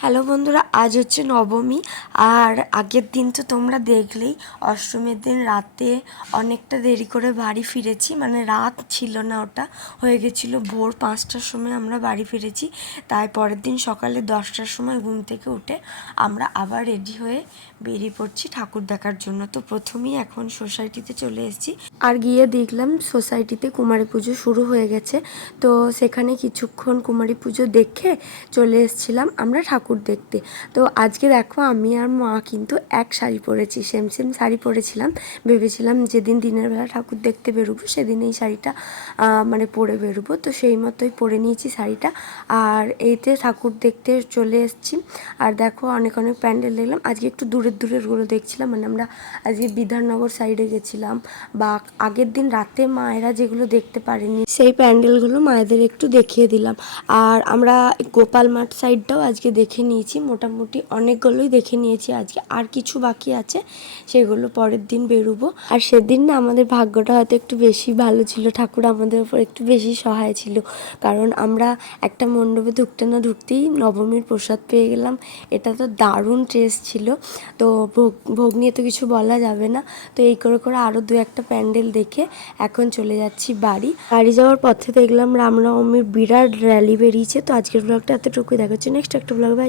Hello বন্ধুরা, আজ হচ্ছে নবমী। আর আগের দিন তো তোমরা দেখলেই, অষ্টমীর দিন রাতে অনেকটা দেরি করে বাড়ি ফিরেছি। মানে রাত ছিল না, ওটা হয়ে গেছিলো ভোর 5টার সময় আমরা বাড়ি ফিরেছি। তাই পরের দিন সকালে 10টার সময় ঘুম থেকে উঠে আমরা আবার রেডি হয়ে বেরিয়ে পড়ছি ঠাকুর দেখার জন্য। তো প্রথমেই এখন সোসাইটিতে চলে এসেছি, আর গিয়ে দেখলাম সোসাইটিতে কুমারী পুজো শুরু হয়ে গেছে। তো সেখানে কিছুক্ষণ কুমারী পুজো দেখে চলে এসেছিলাম আমরা ঠাকুর দেখতে। তো আজকে দেখো, আমি আর মা কিন্তু এক শাড়ি পরেছি, সেম সেম শাড়ি পরেছিলাম। ভেবেছিলাম যেদিন দিনের বেলা ঠাকুর দেখতে বেরোবো সেদিন এই শাড়িটা মানে পরে বেরোবো। তো সেই মতোই পরে নিয়েছি শাড়িটা, আর এইতে ঠাকুর দেখতে চলে এসেছি। আর দেখো, অনেক অনেক প্যান্ডেল দেখলাম। আজকে একটু দূরেরগুলো দেখছিলাম। মানে আমরা আজকে বিধাননগর সাইডে গেছিলাম, বা আগের দিন রাতে মায়েরা যেগুলো দেখতে পারেনি সেই প্যান্ডেলগুলো মায়েদের একটু দেখিয়ে দিলাম। আর আমরা গোপাল মাঠ সাইডটাও আজকে দেখে নিয়েছি, মোটামুটি অনেকগুলোই দেখে নিয়েছি আজকে। আর কিছু বাকি আছে, সেগুলো পরের দিন বেরোবো। আর সেদিন না আমাদের ভাগ্যটা হয়তো একটু বেশি ভালো ছিল, ঠাকুর আমাদের উপর একটু বেশি সহায় ছিল। কারণ আমরা একটা মণ্ডপে ঢুকতে না ঢুকতেই নবমীর প্রসাদ পেয়ে গেলাম। এটা তো দারুণ টেস্ট ছিল। তো ভোগ নিয়ে তো কিছু বলা যাবে না। তো এই করে করে আরও দু একটা প্যান্ডেল দেখে এখন চলে যাচ্ছি বাড়ি যাওয়ার পথে দেখলাম রামনবমীর বিরাট র্যালি বেরিয়েছে। তো আজকের ব্লগটা এতটুকুই, দেখা হচ্ছে নেক্সট একটা ব্লগ। বাই।